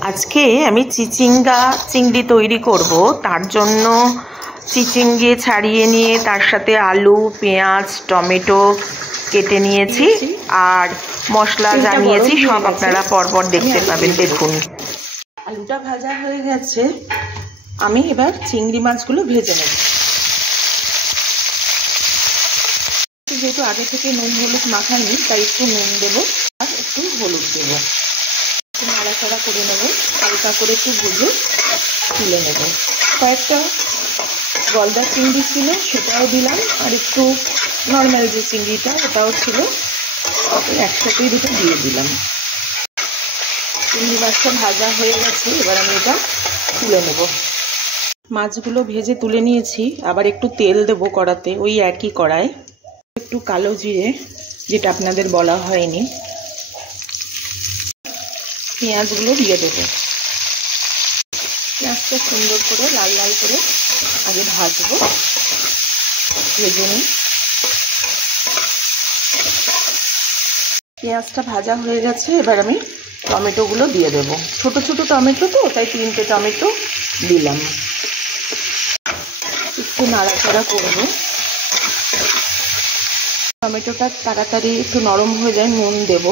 আজকে আমি চিচিঙ্গা চিংড়ি তৈরি করব। তার জন্য চিচিঙ্গে ছাড়িয়ে নিয়ে তার সাথে আলু, পেঁয়াজ, টমেটো কেটে নিয়েছি আর মশলা যা নিয়েছি সব আপনারা পরপর দেখতে পাবেন। দেখুন, আলুটা ভাজা হয়ে গেছে। আমি এবার চিংড়ি মাছগুলো ভেজে নেব। যেহেতু আগে থেকে নুন হলুদ মাখাইনি, তাই একটু নুন দেবো আর একটু হলুদ দেবো। একটু নাড়াচাড়া করে নেব, হালকা করে একটু ভেজে তুলে নেব। কয়েকটা গলদা চিংড়ি ছিল, সেটাও দিলাম, আর একটু নর্মাল যে চিংড়িটা ওটাও ছিল, একসাথেই দুটো দিয়ে দিলাম। চিংড়ি মাছটা ভাজা হয়ে গেছে, এবার আমি এটা তুলে নেব। মাছগুলো ভেজে তুলে নিয়েছি। আবার একটু তেল দেবো কড়াতে, ওই একই কড়ায়। একটু কালো জিরে, যেটা আপনাদের বলা হয়নি। পেঁয়াজগুলো দিয়ে দেবো। পেঁয়াজটা সুন্দর করে লাল লাল করে আগে ভাজবো, ভেজে নিই। পেঁয়াজটা ভাজা হয়ে গেছে, এবার আমি টমেটোগুলো দিয়ে দেবো। ছোট ছোট টমেটো তো, তাই 3টে টমেটো দিলাম। একটু নাড়াচাড়া করবো। টমেটোটা তাড়াতাড়ি একটু নরম হয়ে যায়, নুন দেব।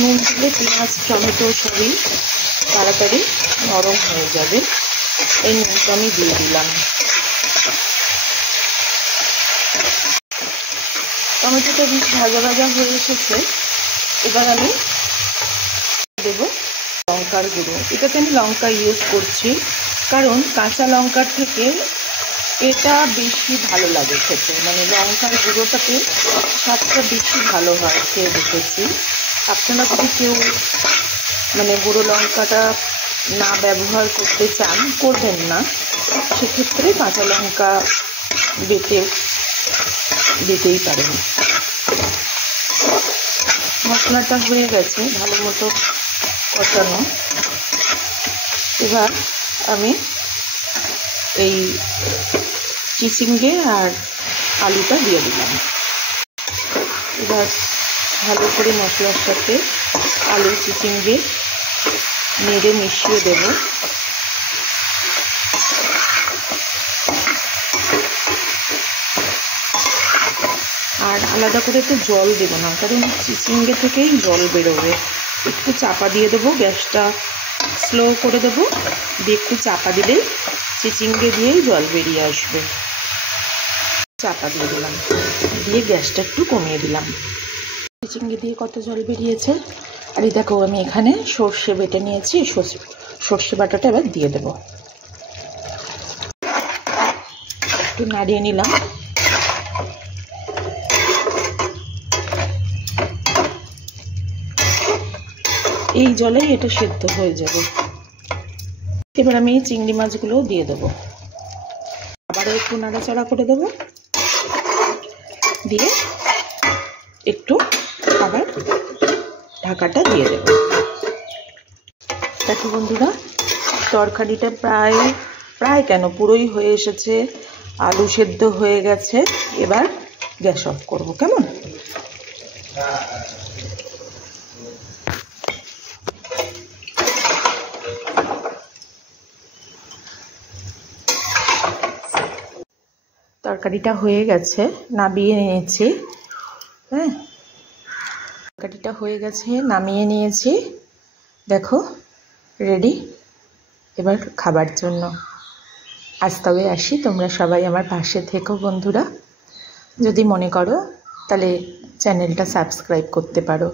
নুন দিলে পেঁয়াজ টমেটো সবই তাড়াতাড়ি নরম হয়ে যাবে। এই নুনটা আমি দিয়ে দিলাম। টমেটোটা বেশ ভাজা ভাজা হয়ে এসেছে। এবার আমি দেব লঙ্কার গুঁড়ো। এটাতে আমি লঙ্কা ইউজ করছি, কারণ কাঁচা লঙ্কার থেকে এটা বেশি ভালো লাগে খেতে। মানে লঙ্কার গুঁড়োটাতে স্বাদটা বেশি ভালো হয় খেয়ে দেখেছি। আপনারা যদি কেউ মানে গুঁড়ো লঙ্কাটা না ব্যবহার করতে চান, করবেন না, সেক্ষেত্রে কাঁচা লঙ্কা বেটে দিতেই পারেন। মশলাটা হয়ে গেছে ভালো মতো কষানো। এবার আমি এই চিচিঙ্গে আর আলুটা দিয়ে দিলাম। এবার ভালো করে মশলার সাথে আলু চিচিঙ্গে নেড়ে মিশিয়ে দেব। আর আলাদা করে একটু জল দেব না, কারণ চিচিঙ্গে থেকেই জল বেরোবে। একটু চাপা দিয়ে দেবো, গ্যাসটা স্লো করে দেবো, দিয়ে একটু চাপা দিলেই চিচিঙ্গে দিয়েই জল বেরিয়ে আসবে। চাপা দিয়ে দিলাম, দিয়ে গ্যাসটা একটু কমিয়ে দিলাম। চিচিঙ্গে দিয়ে কত জল বেরিয়েছে। আর এই দেখো, আমি এখানে সর্ষে বেটে নিয়েছি। সর্ষে বাটাটা এবার দিয়ে দেব। একটু নাড়িয়ে নিলাম। এই জলেই এটা সেদ্ধ হয়ে যাবে। এবার আমি এই চিংড়ি মাছগুলোও দিয়ে দেবো। আবারও একটু নাড়াচাড়া করে দেবো, দিয়ে একটু আবার ঢাকাটা দিয়ে দেব। দেখো বন্ধুরা, তরকারিটা প্রায় কেন পুরোই হয়ে এসেছে। আলু সেদ্ধ হয়ে গেছে। এবার গ্যাস অফ করবো, কেমন? তরকারিটা হয়ে গেছে, নামিয়ে নিয়েছি। হ্যাঁ, তরকারিটা হয়ে গেছে, নামিয়ে নিয়েছি। দেখো, রেডি এবার খাবার জন্য। আজ তবে আসি, তোমরা সবাই আমার পাশে থেকো বন্ধুরা। যদি মনে করো তাহলে চ্যানেলটা সাবস্ক্রাইব করতে পারো।